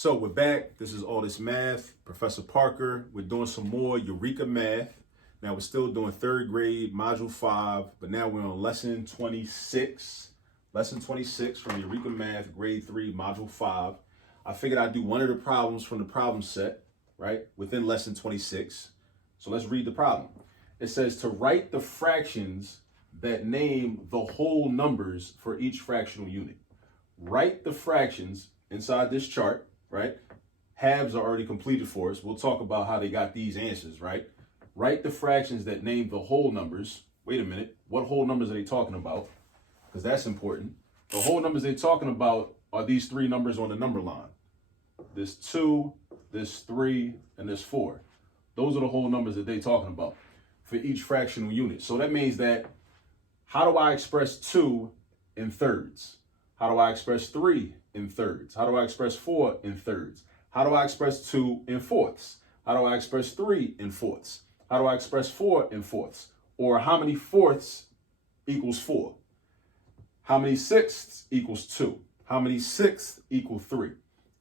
So we're back. This is All This Math. Professor Parker. We're doing some more Eureka math. Now we're still doing third grade, module 5, but now we're on lesson 26. Lesson 26 from Eureka math, grade 3, module 5. I figured I'd do one of the problems from the problem set, right, within lesson 26. So let's read the problem. It says to write the fractions that name the whole numbers for each fractional unit. Write the fractions inside this chart, right? Halves are already completed for us. We'll talk about how they got these answers, right? Write the fractions that name the whole numbers. Wait a minute. What whole numbers are they talking about? Because that's important. The whole numbers they're talking about are these three numbers on the number line. This 2, this 3, and this 4. Those are the whole numbers that they're talking about for each fractional unit. So that means that how do I express 2 in thirds? How do I express 3 in thirds? How do I express 4 in thirds? How do I express 2 in fourths? How do I express 3 in fourths? How do I express 4 in fourths? Or how many fourths equals 4? How many sixths equals 2? How many sixths equal 3?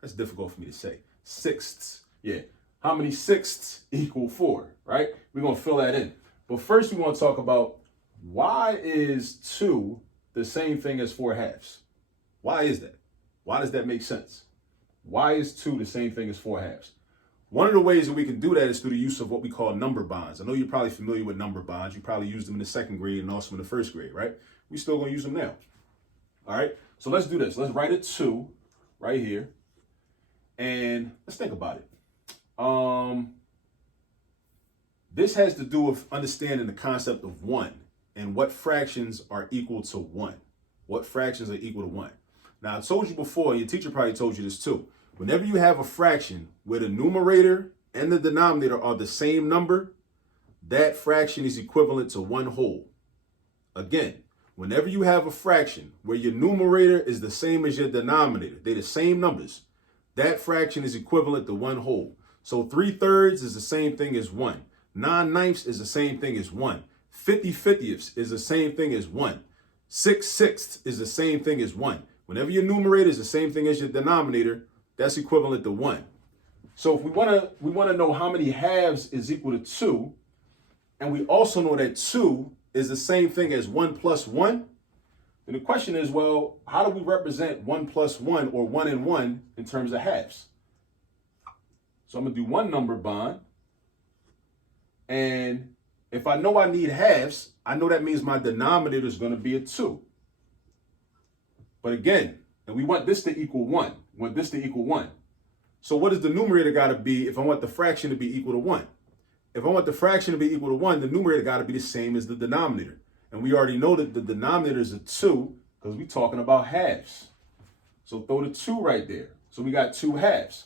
That's difficult for me to say. Sixths, yeah. How many sixths equal 4, right? We're going to fill that in. But first we want to talk about why is 2 the same thing as 4 halves? Why is that? Why does that make sense? Why is 2 the same thing as 4 halves? One of the ways that we can do that is through the use of what we call number bonds. I know you're probably familiar with number bonds. You probably used them in the second grade and also in the first grade, right? We're still going to use them now. All right, so let's do this. Let's write a 2 right here. And let's think about it. This has to do with understanding the concept of 1 and what fractions are equal to 1. What fractions are equal to 1. Now, I told you before, your teacher probably told you this too. Whenever you have a fraction where the numerator and the denominator are the same number, that fraction is equivalent to 1 whole. Again, whenever you have a fraction where your numerator is the same as your denominator, they're the same numbers, that fraction is equivalent to 1 whole. So 3/3 is the same thing as 1. 9/9 is the same thing as 1. 50/50 is the same thing as 1. 6/6 is the same thing as 1. Whenever your numerator is the same thing as your denominator, that's equivalent to 1. So if we want to know how many halves is equal to 2, and we also know that 2 is the same thing as 1 plus 1, then the question is, well, how do we represent 1 plus 1 or 1 and 1 in terms of halves? So I'm going to do one number bond. And if I know I need halves, I know that means my denominator is going to be a 2. But again, and we want this to equal 1. We want this to equal 1. So what does the numerator got to be if I want the fraction to be equal to 1? If I want the fraction to be equal to 1, the numerator got to be the same as the denominator. And we already know that the denominator is a 2 because we're talking about halves. So throw the 2 right there. So we got 2 halves.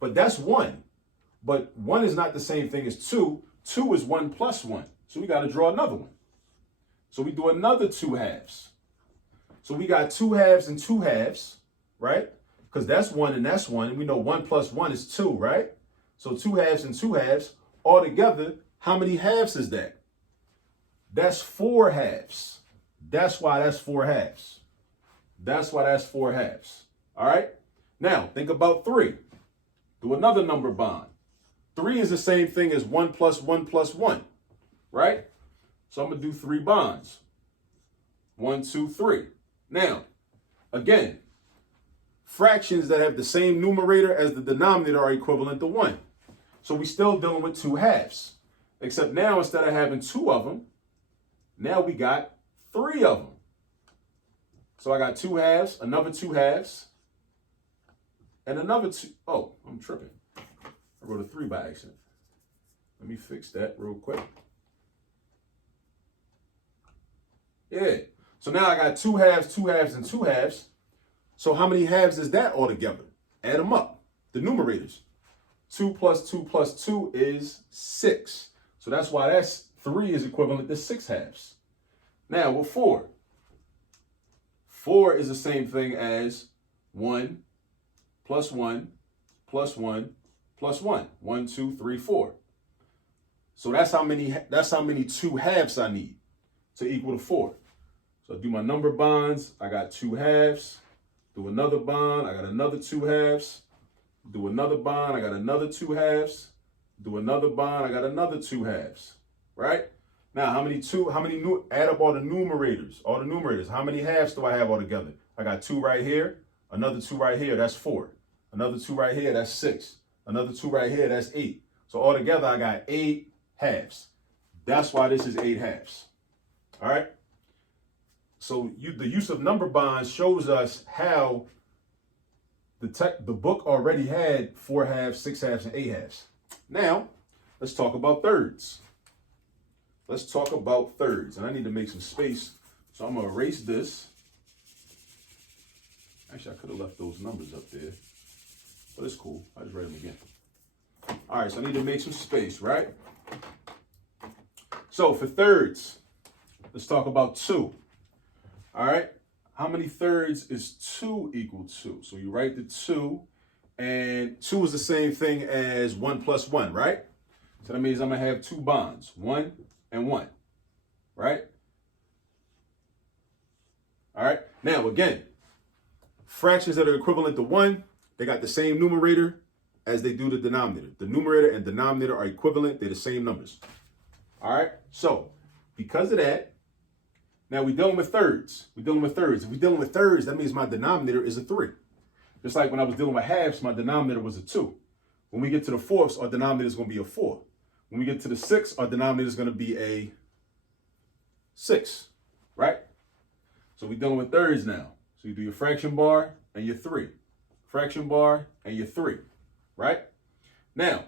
But that's 1. But 1 is not the same thing as 2. 2 is 1 plus 1. So we got to draw another one. So we do another 2 halves. So we got 2 halves and 2 halves, right? Because that's 1 and that's 1. And we know 1 plus 1 is 2, right? So 2 halves and 2 halves. Altogether, how many halves is that? That's 4 halves. That's why that's 4 halves. That's why that's 4 halves. All right? Now, think about 3. Do another number bond. 3 is the same thing as 1 plus 1 plus 1, right? So I'm going to do 3 bonds. 1, 2, 3. Now, again, fractions that have the same numerator as the denominator are equivalent to 1. So we're still dealing with 2 halves. Except now, instead of having 2 of them, now we got 3 of them. So I got 2 halves, another 2 halves, and another 2. Oh, I'm tripping. I wrote a 3 by accident. Let me fix that real quick. Yeah. So now I got 2 halves, 2 halves, and 2 halves. So how many halves is that altogether? Add them up. The numerators. 2 plus 2 plus 2 is 6. So that's why that's 3 is equivalent to 6 halves. Now with 4. 4 is the same thing as 1 plus 1 plus 1 plus 1. 1, 2, 3, 4. So that's how many 2 halves I need to equal to 4. So I do my number bonds. I got 2 halves. Do another bond. I got another 2 halves. Do another bond, I got another 2 halves. Do another bond, I got another 2 halves, right? Now, add up all the numerators. How many halves do I have altogether? I got 2 right here, another 2 right here, that's 4. Another 2 right here, that's 6. Another 2 right here, that's 8. So altogether, I got 8 halves. That's why this is 8 halves, all right? So the use of number bonds shows us how the book already had 4 halves, 6 halves, and 8 halves. Now, let's talk about thirds. Let's talk about thirds. And I need to make some space, so I'm going to erase this. Actually, I could have left those numbers up there, but it's cool. I just write them again. All right, so I need to make some space, right? So for thirds, let's talk about 2. All right, how many thirds is 2 equal to? So you write the 2, and 2 is the same thing as 1 plus 1, right? So that means I'm going to have 2 bonds, 1 and 1, right? All right, now again, fractions that are equivalent to 1, they got the same numerator as they do the denominator. The numerator and denominator are equivalent. They're the same numbers. All right, so because of that, now we're dealing with thirds. If we're dealing with thirds, that means my denominator is a 3. Just like when I was dealing with halves, my denominator was a 2. When we get to the fourths, our denominator is going to be a 4. When we get to the 6, our denominator is going to be a 6, right? So we're dealing with thirds now. So you do your fraction bar and your 3. Fraction bar and your 3, right? Now,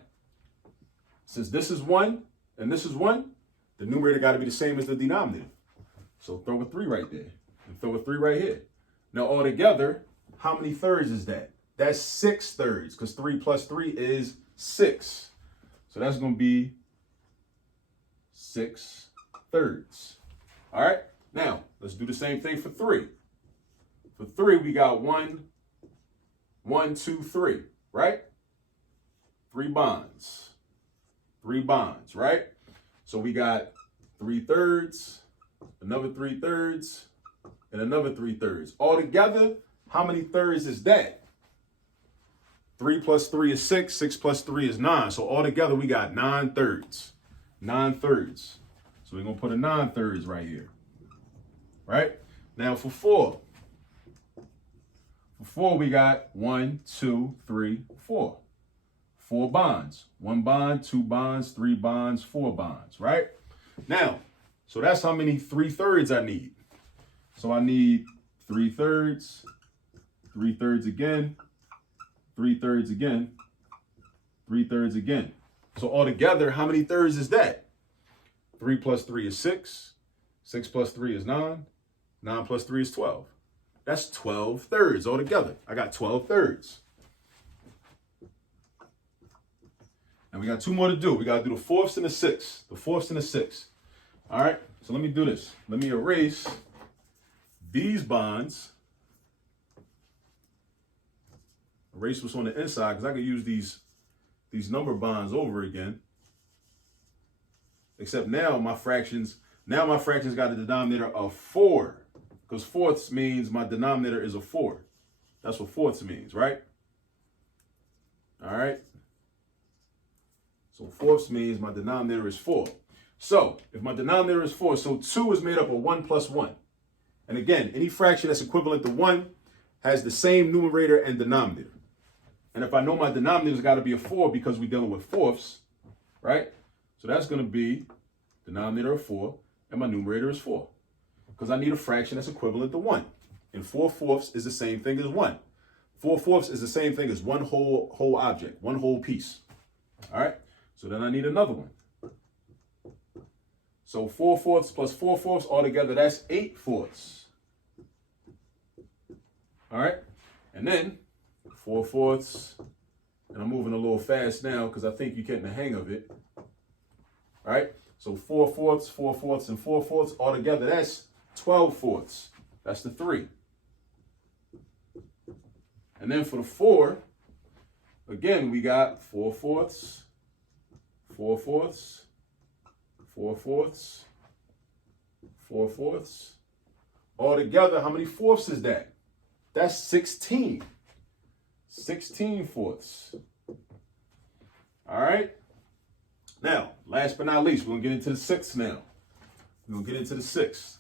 since this is 1 and this is 1, the numerator got to be the same as the denominator. So throw a 3 right there and throw a 3 right here. Now altogether, how many thirds is that? That's 6 thirds, because 3 plus 3 is 6. So that's going to be 6 thirds. All right, now let's do the same thing for 3. For 3, we got 1, 1, 2, 3, right? 3 bonds. 3 bonds, right? So we got 3 thirds, another 3 thirds, and another 3 thirds. Altogether, how many thirds is that? 3 plus 3 is 6. 6 plus 3 is 9. So altogether, we got 9 thirds. 9 thirds. So we're going to put a 9 thirds right here. Right? Now for 4. For 4, we got 1, 2, 3, 4. 4 bonds. 1 bond, 2 bonds, 3 bonds, 4 bonds. Right? Now, so that's how many 3 thirds I need. So I need 3 thirds, 3 thirds again, 3 thirds again, 3 thirds again. So altogether, how many thirds is that? 3 plus 3 is 6. 6 plus 3 is 9. 9 plus 3 is 12. That's 12 thirds altogether. I got 12 thirds. And we got 2 more to do. We got to do the fourths and the sixths. The fourths and the sixths. All right, so let me do this. Let me erase these bonds. Erase what's on the inside, because I could use these number bonds over again. Except now my fractions got a denominator of 4. Because fourths means my denominator is a 4. That's what fourths means, right? All right. So fourths means my denominator is 4. So if my denominator is 4, so 2 is made up of 1 plus 1. And again, any fraction that's equivalent to 1 has the same numerator and denominator. And if I know my denominator's got to be a 4 because we're dealing with fourths, right? So that's going to be denominator of 4, and my numerator is 4. Because I need a fraction that's equivalent to 1. And 4 fourths is the same thing as 1. 4 fourths is the same thing as one whole object, one whole piece. All right? So then I need another one. So 4 fourths plus 4 fourths, altogether, that's 8 fourths. All right? And then 4 fourths, and I'm moving a little fast now because I think you're getting the hang of it. All right? So 4 fourths, 4 fourths, and 4 fourths, altogether, that's 12 fourths. That's the 3. And then for the 4, again, we got 4 fourths, 4 fourths, 4 fourths, 4 fourths. Altogether, how many fourths is that? That's 16. 16/4. All right. Now, last but not least, we're going to get into the sixths now. We're going to get into the sixths.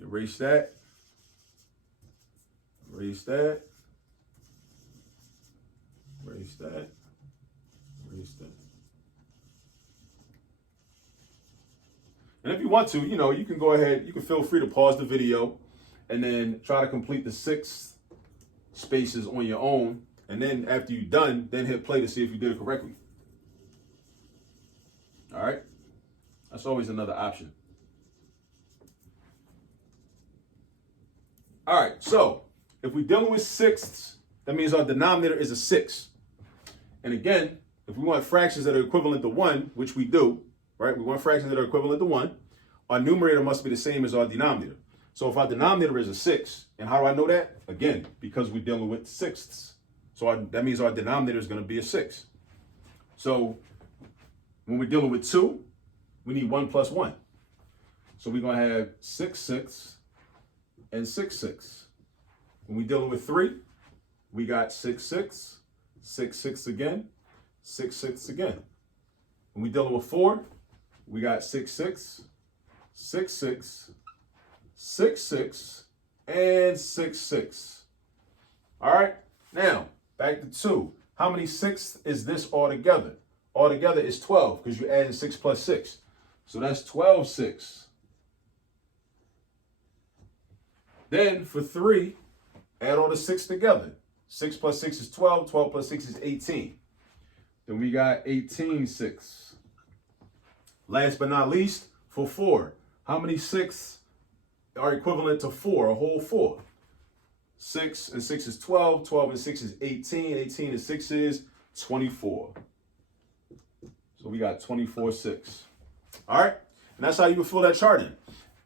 Erase that. Erase that. Erase that. Erase that. And if you want to, you can go ahead, you can feel free to pause the video and then try to complete the 6 spaces on your own. And then after you're done, then hit play to see if you did it correctly. All right. That's always another option. All right. So if we're dealing with sixths, that means our denominator is a 6. And again, if we want fractions that are equivalent to 1, which we do, right? We want fractions that are equivalent to 1. Our numerator must be the same as our denominator. So if our denominator is a 6, and how do I know that? Again, because we're dealing with sixths. So that means our denominator is going to be a 6. So when we're dealing with 2, we need 1 plus 1. So we're going to have 6/6 and 6/6. When we're dealing with 3, we got 6/6, 6/6 again, 6/6 again. When we're dealing with 4, we got 6/6, 6/6, 6/6, and 6/6. All right, now back to 2. How many sixths is this altogether? Altogether is 12 because you're adding 6 plus 6. So that's 12/6. Then for 3, add all the 6 together. 6 plus 6 is 12. 12 plus 6 is 18. Then we got 18/6. Last but not least, for 4, how many sixths are equivalent to 4, a whole 4? 6 and 6 is 12. 12 and 6 is 18. 18 and 6 is 24. So we got 24/6. All right? And that's how you would fill that chart in.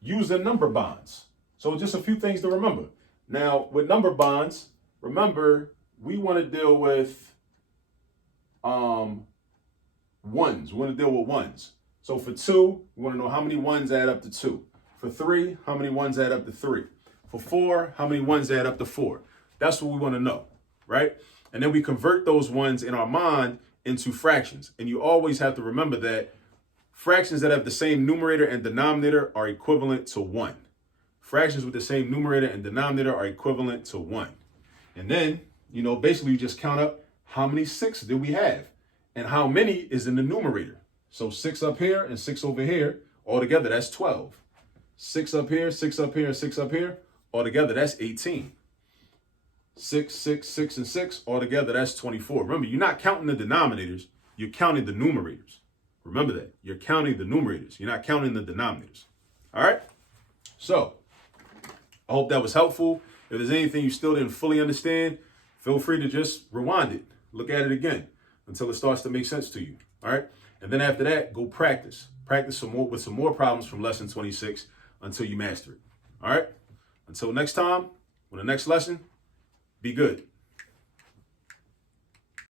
Use the number bonds. So just a few things to remember. Now, with number bonds, remember, we want to deal with ones. We want to deal with ones. So for 2, we want to know how many ones add up to 2. For 3, how many ones add up to 3. For 4, how many ones add up to 4. That's what we want to know, right? And then we convert those ones in our mind into fractions. And you always have to remember that fractions that have the same numerator and denominator are equivalent to 1. Fractions with the same numerator and denominator are equivalent to 1. And then, basically you just count up how many 6 do we have and how many is in the numerator. So 6 up here and 6 over here, altogether that's 12. 6 up here, 6 up here, and 6 up here, altogether that's 18. 6, 6, 6, and 6, altogether that's 24. Remember, you're not counting the denominators, you're counting the numerators. Remember that. You're counting the numerators. You're not counting the denominators. All right? So, I hope that was helpful. If there's anything you still didn't fully understand, feel free to just rewind it. Look at it again until it starts to make sense to you. All right? And then after that, go practice. Practice some more with some more problems from lesson 26 until you master it. All right? Until next time, on the next lesson, be good.